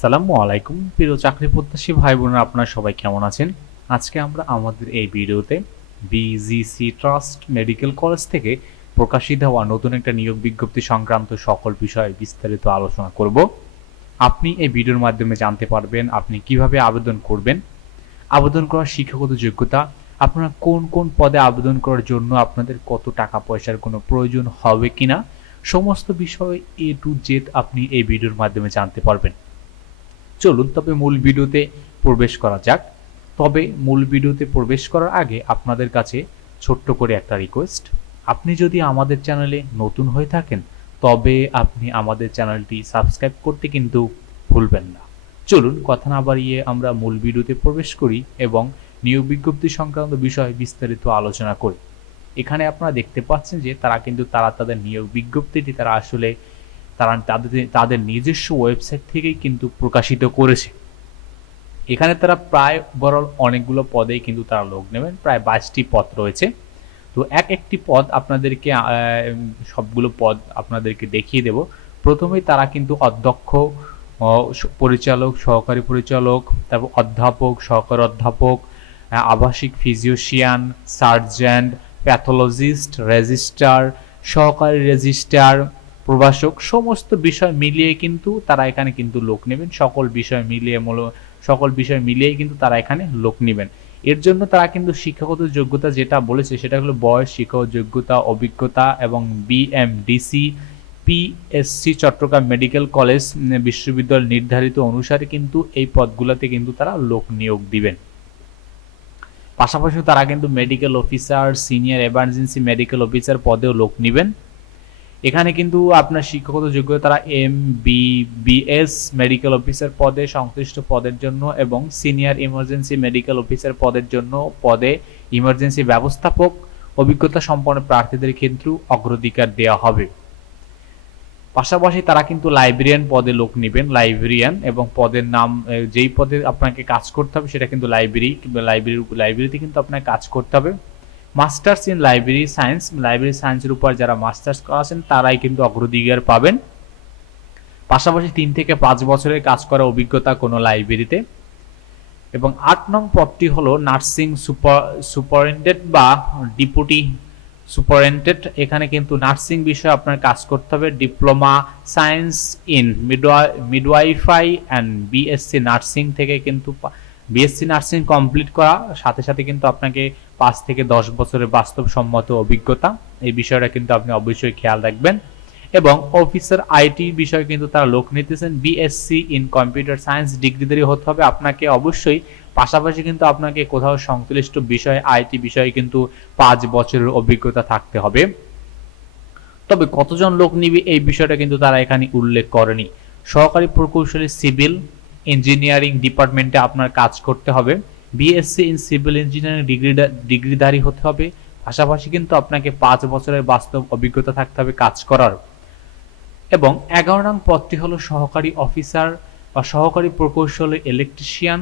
সালামু আলাইকুম, প্রিয় চাকরি প্রত্যাশী ভাই বোনেরা আপনারা সবাই কেমন আছেন? আজকে আমরা আমাদের এই ভিডিওতে বিজিসি ট্রাস্ট মেডিকেল কলেজ থেকে প্রকাশিত হওয়া নতুন একটা নিয়োগ বিজ্ঞপ্তি সংক্রান্ত সকল বিষয়ে বিস্তারিত আলোচনা করব। আপনি এই ভিডিওর মাধ্যমে জানতে পারবেন আপনি কীভাবে আবেদন করবেন, আবেদন করার শিক্ষাগত যোগ্যতা, আপনারা কোন কোন পদে আবেদন করার জন্য আপনাদের কত টাকা পয়সার কোনো প্রয়োজন হবে কিনা, সমস্ত বিষয় এ টু জেড আপনি এই ভিডিওর মাধ্যমে জানতে পারবেন। চলুন তবে মূল ভিডিওতে প্রবেশ করা যাক। তবে মূল ভিডিওতে প্রবেশ করার আগে আপনাদের কাছে ছোট্ট করে একটা রিকোয়েস্ট আপনি যদি আমাদের চ্যানেলে নতুন হয়ে থাকেন, তবে আপনি আমাদের চ্যানেলটি সাবস্ক্রাইব করতে কিন্তু ভুলবেন না। চলুন কথা না বাড়িয়ে আমরা মূল ভিডিওতে প্রবেশ করি এবং নিয়োগ বিজ্ঞপ্তি সংক্রান্ত বিষয়ে বিস্তারিত আলোচনা করি। এখানে আপনারা দেখতে পাচ্ছেন যে তারা কিন্তু তারা তাদের নিয়োগ বিজ্ঞপ্তিটি তারা আসলে তারা তাদের তাদের নিজস্ব ওয়েবসাইট থেকেই কিন্তু প্রকাশিত করেছে। এখানে তারা প্রায় ওভারঅল অনেকগুলো পদেই কিন্তু তারা লোক নেবেন, প্রায় বাইশটি পদ রয়েছে। তো এক একটি পদ আপনাদেরকে সবগুলো পদ আপনাদেরকে দেখিয়ে দেব। প্রথমেই তারা কিন্তু অধ্যক্ষ পরিচালক, সহকারী পরিচালক, তারপর অধ্যাপক, সহকারী অধ্যাপক আবাসিক ফিজিওশিয়ান, সার্জেন্ট, প্যাথোলজিস্ট, রেজিস্ট্রার, সহকারী রেজিস্ট্রার প্রভাষক, সমস্ত বিষয় মিলিয়ে কিন্তু তারা এখানে কিন্তু লোক নেবেন। সকল বিষয় মিলিয়ে মূল, সকল বিষয় মিলিয়েই কিন্তু তারা এখানে লোক নেবেন। এর জন্য তারা কিন্তু শিক্ষাগত যোগ্যতা যেটা বলেছে, সেটা হলো বয়স, শিক্ষাগত যোগ্যতা, অভিজ্ঞতা এবং BMDC PSC Chattogram medical college বিশ্ববিদ্যালয় নির্ধারিত অনুসারে কিন্তু এই পদগুলোতে কিন্তু তারা লোক নিয়োগ দিবেন। পাশাপাশি তারা কিন্তু medical officer senior emergency medical officer পদেও লোক নেবেন। এখানে কিন্তু আপনার শিক্ষাগত যোগ্যতা তারা এম বি মেডিকেল অফিসার পদে, সংশ্লিষ্ট পদের জন্য এবং সিনিয়র ইমার্জেন্সি মেডিকেল অফিসার পদের জন্য পদে ইমার্জেন্সি ব্যবস্থাপক অভিজ্ঞতা সম্পন্ন প্রার্থীদের ক্ষেত্রেও অগ্রাধিকার দেওয়া হবে। পাশাপাশি তারা কিন্তু লাইব্রেরিয়ান পদে লোক নেবেন লাইব্রেরিয়ান এবং পদের নাম যেই পদে আপনাকে কাজ করতে হবে সেটা কিন্তু লাইব্রেরি কিংবা লাইব্রেরি লাইব্রেরিতে কিন্তু আপনাকে কাজ করতে হবে। Masters in library science. Library সায়েন্সের উপর যারা মাস্টার্স করেছেন তারাই কিন্তু অগ্রাধিকার পাবেন। পাশাপাশি তিন থেকে পাঁচ বছরের কাজ করার অভিজ্ঞতা কোনো লাইব্রেরিতে। এবং আট নং পদটি হলো নার্সিং সুপার সুপারিনটেন্ডেন্ট বা ডিপুটি সুপারিনটেন্ডেন্ট এখানে কিন্তু নার্সিং বিষয়ে আপনার কাজ করতে হবে। Diploma science in midwifery and BSc nursing থেকে কিন্তু বিএসসি নার্সিং কমপ্লিট করা, সাথে সাথে কিন্তু আপনাকে পাঁচ থেকে দশ বছরের বাস্তবসম্মত অভিজ্ঞতা, এই বিষয়টা কিন্তু আপনি অবশ্যই খেয়াল রাখবেন। এবং অফিসার আইটি বিষয়ে কিন্তু তারা লোক নিতেছেন বিএসসি ইন কম্পিউটার সায়েন্স ডিগ্রিধারী হতে হবে। আপনাকে অবশ্যই পাশাপাশি কিন্তু আপনাকে কোথাও সংশ্লিষ্ট বিষয়ে আইটি বিষয়ে কিন্তু পাঁচ বছরের অভিজ্ঞতা থাকতে হবে। তবে কতজন লোক নিবে, এই বিষয়টা কিন্তু তারা এখানে উল্লেখ করেনি। সহকারী প্রকৌশলী, সিভিল ইঞ্জিনিয়ারিং ডিপার্টমেন্টে আপনার কাজ করতে হবে। BSc in civil engineering degree ডিগ্রিধারী হতে হবে। পাশাপাশি কিন্তু আপনাকে পাঁচ বছরের বাস্তব অভিজ্ঞতা থাকতে হবে কাজ করার। এবং এগারো নং পদটি হলো সহকারী অফিসার বা সহকারী প্রকৌশলী ইলেকট্রিশিয়ান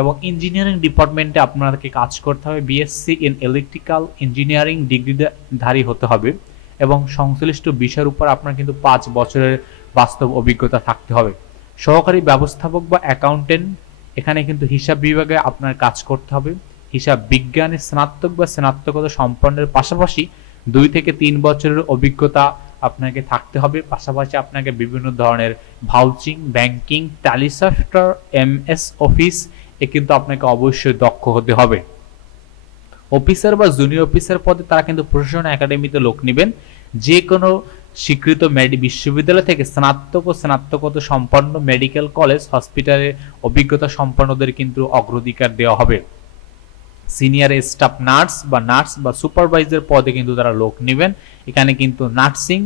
এবং ইঞ্জিনিয়ারিং ডিপার্টমেন্টে আপনাকে কাজ করতে হবে। বিএসসি ইন ইলেকট্রিক্যাল ইঞ্জিনিয়ারিং ডিগ্রিধারী হতে হবে এবং সংশ্লিষ্ট বিষয়ের উপর আপনার কিন্তু পাঁচ বছরের বাস্তব অভিজ্ঞতা থাকতে হবে। সহকারী ব্যবস্থাপক বা অ্যাকাউন্টেন্ট এখানে কিন্তু হিসাব বিভাগে আপনার কাজ করতে হবে। হিসাব বিজ্ঞানে স্নাতক বা স্নাতকতা সম্পন্নের পাশাপাশি দুই থেকে তিন বছরের অভিজ্ঞতা আপনাকে থাকতে হবে। পাশাপাশি আপনাকে বিভিন্ন ধরনের vouching banking tally MS office office এ কিন্তু আপনাকে অবশ্যই দক্ষ হতে হবে। অফিসার বা জুনিয়র অফিসার পদে তারা কিন্তু প্রশাসন একাডেমিতে লোক নেবেন। যে কোনো স্বীকৃত বিশ্ববিদ্যালয় থেকে স্নাতক ও স্নাতকোত্তর সম্পন্ন মেডিকেল কলেজ, হসপিটালে অভিজ্ঞতা সম্পন্নদের কিন্তু অগ্রাধিকার দেওয়া হবে। সিনিয়র স্টাফ নার্স বা নার্স বা সুপারভাইজার পদে কিন্তু তারা লোক নেবেন। এখানে কিন্তু নার্সিং,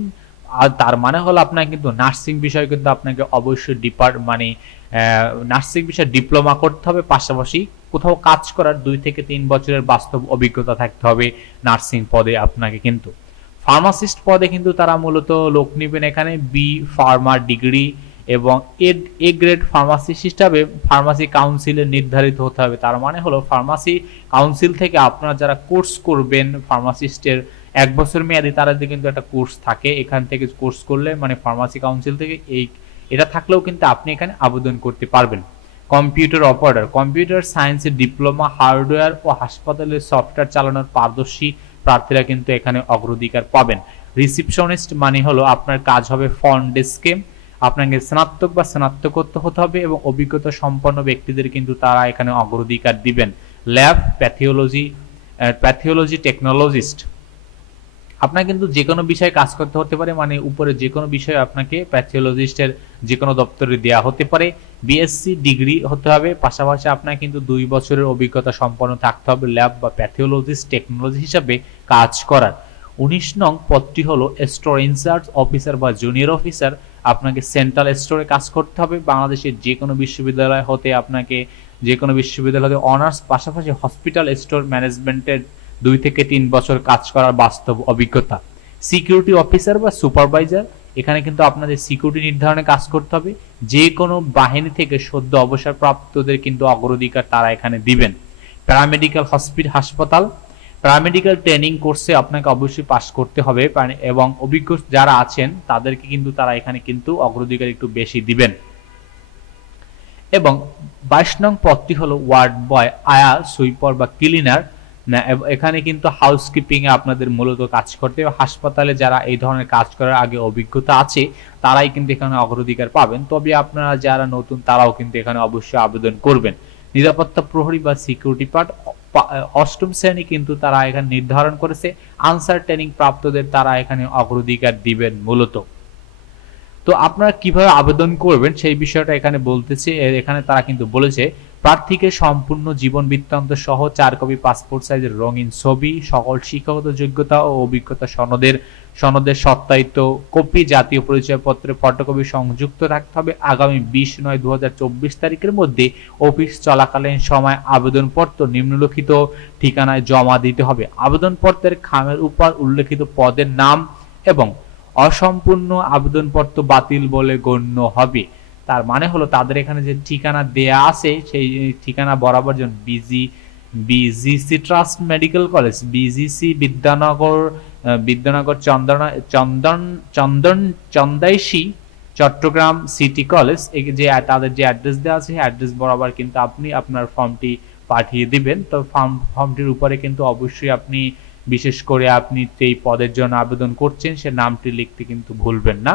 আর তার মানে হলো আপনার কিন্তু নার্সিং বিষয়ে কিন্তু আপনাকে অবশ্যই ডিপার্ট মানে নার্সিং বিষয়ে ডিপ্লোমা করতে হবে। পাশাপাশি কোথাও কাজ করার দুই থেকে তিন বছরের বাস্তব অভিজ্ঞতা থাকতে হবে নার্সিং পদে আপনাকে কিন্তু। ফার্মাসিস্ট পদে কিন্তু তারা মূলত লোক নেবেন এখানে বি ফার্মা ডিগ্রি এবং এ গ্রেড ফার্মাসিস্ট হিসাবে ফার্মাসি কাউন্সিলে নির্ধারিত হতে হবে। তার মানে হলো ফার্মাসি কাউন্সিল থেকে আপনারা যারা কোর্স করবেন ফার্মাসিস্টের এক বছর মেয়াদি তারা কিন্তু একটা কোর্স থাকে। এখান থেকে কোর্স করলে মানে ফার্মাসি কাউন্সিল থেকে এই, এটা থাকলেও কিন্তু আপনি এখানে আবেদন করতে পারবেন। কম্পিউটার অপারেটর কম্পিউটার সায়েন্সের ডিপ্লোমা হার্ডওয়্যার ও হাসপাতালের সফটওয়্যার চালানোর পারদর্শী প্রার্থীরা কিন্তু এখানে অগ্রাধিকার পাবেন। রিসিপশনিস্ট মানে হলো আপনার কাজ হবে ফ্রন্ট ডেস্কে। আপনাকে স্নাতক বা স্নাতকোত্তর হতে হবে এবং অভিজ্ঞতা সম্পন্ন ব্যক্তিদের কিন্তু তারা এখানে অগ্রাধিকার দিবেন। Lab, pathology pathology technologist. আপনার কিন্তু যে কোনো বিষয়ে কাজ করতে হতে পারে মানে উপরে যে কোনো বিষয়ে আপনাকে প্যাথিওলজিস্টের যে কোনো দপ্তরে দেওয়া হতে পারে। বিএসসি ডিগ্রি হতে হবে, পাশাপাশি আপনার কিন্তু দুই বছরের অভিজ্ঞতা সম্পন্ন থাকতে হবে ল্যাব বা প্যাথিওলজিস্ট টেকনোলজি হিসাবে কাজ করার। উনিশ নং পদটি হলো স্টোর ইনচার্জ অফিসার বা জুনিয়র অফিসার। আপনাকে সেন্ট্রাল স্টোরে কাজ করতে হবে। বাংলাদেশের যে কোনো বিশ্ববিদ্যালয় হতে আপনাকে যে কোনো বিশ্ববিদ্যালয় হতে অনার্স, পাশাপাশি হসপিটাল স্টোর ম্যানেজমেন্টের দুই থেকে তিন বছর কাজ করার বাস্তব অভিজ্ঞতা। সিকিউরিটি অফিসার বা সুপারভাইজার এখানে কিন্তু আপনাদের সিকিউরিটি নির্ধারণে কাজ করতে হবে। যে কোনো বাহিনী থেকে সদ্য অবসরপ্রাপ্তদের কিন্তু অগ্রাধিকার তারা এখানে দিবেন। প্যারামেডিক্যাল হসপিটাল হাসপাতাল প্যারামেডিক্যাল ট্রেনিং কোর্সে আপনাকে অবশ্যই পাশ করতে হবে। এবং অভিজ্ঞ যারা আছেন, তাদেরকে কিন্তু তারা এখানে কিন্তু অগ্রাধিকার একটু বেশি দিবেন। এবং বাইশ নং পদটি হলো ওয়ার্ড বয় আয়া সুইপার বা ক্লিনার। না এখানে কিন্তু হাউসকিপিং এ আপনাদের মূলত কাজ করতে হবে। হাসপাতালে যারা এই ধরনের কাজ করার আগে অভিজ্ঞতা আছে, তারাই কিন্তু এখানে অগ্রাধিকার পাবেন। তবে আপনারা যারা নতুন, তারাও কিন্তু এখানে অবশ্যই আবেদন করবেন। নিরাপত্তা প্রহরী বা সিকিউরিটি পার্ট অষ্টম শ্রেণি কিন্তু তারা এখানে নির্ধারণ করেছে। আনসার ট্রেনিং প্রাপ্তদের তারা এখানে অগ্রাধিকার দিবেন মূলত। তো আপনারা কীভাবে আবেদন করবেন সেই বিষয়টা এখানে বলতেছে এখানে তারা কিন্তু বলেছে প্রার্থীকে সম্পূর্ণ জীবন বৃত্তান্ত সহ চার কপি পাসপোর্ট সাইজের রঙিন ছবি, সকল শিক্ষাগত যোগ্যতা ও অভিজ্ঞতা সনদের সনদের সত্যায়িত কপি, জাতীয় পরিচয়পত্রের ফটোকপি সংযুক্ত রাখতে হবে। আগামী বিশ নয় দু তারিখের মধ্যে অফিস চলাকালীন সময় আবেদনপত্র নিম্নলিখিত ঠিকানায় জমা দিতে হবে। আবেদনপত্রের খামের উপর উল্লেখিত পদের নাম এবং অসম্পূর্ণ আবেদনপত্র বাতিল বলে গণ্য হবে। তার মানে হলো তাদের এখানে যে ঠিকানা দেয়া আছে, সেই ঠিকানা বরাবর যেন BG BGC trust medical college BGC Bidyanagar Bidyanagar চন্দন চন্দন চন্দন, চন্দাইশি, চট্টগ্রাম সিটি কলেজ যে তাদের যে অ্যাড্রেস দেওয়া আছে, সেই অ্যাড্রেস বরাবর কিন্তু আপনি আপনার ফর্মটি পাঠিয়ে দিবেন। তো ফর্ম, ফর্মটির উপরে কিন্তু অবশ্যই আপনি, বিশেষ করে আপনি যেই পদের জন্য আবেদন করছেন, সে নামটি লিখতে কিন্তু ভুলবেন না।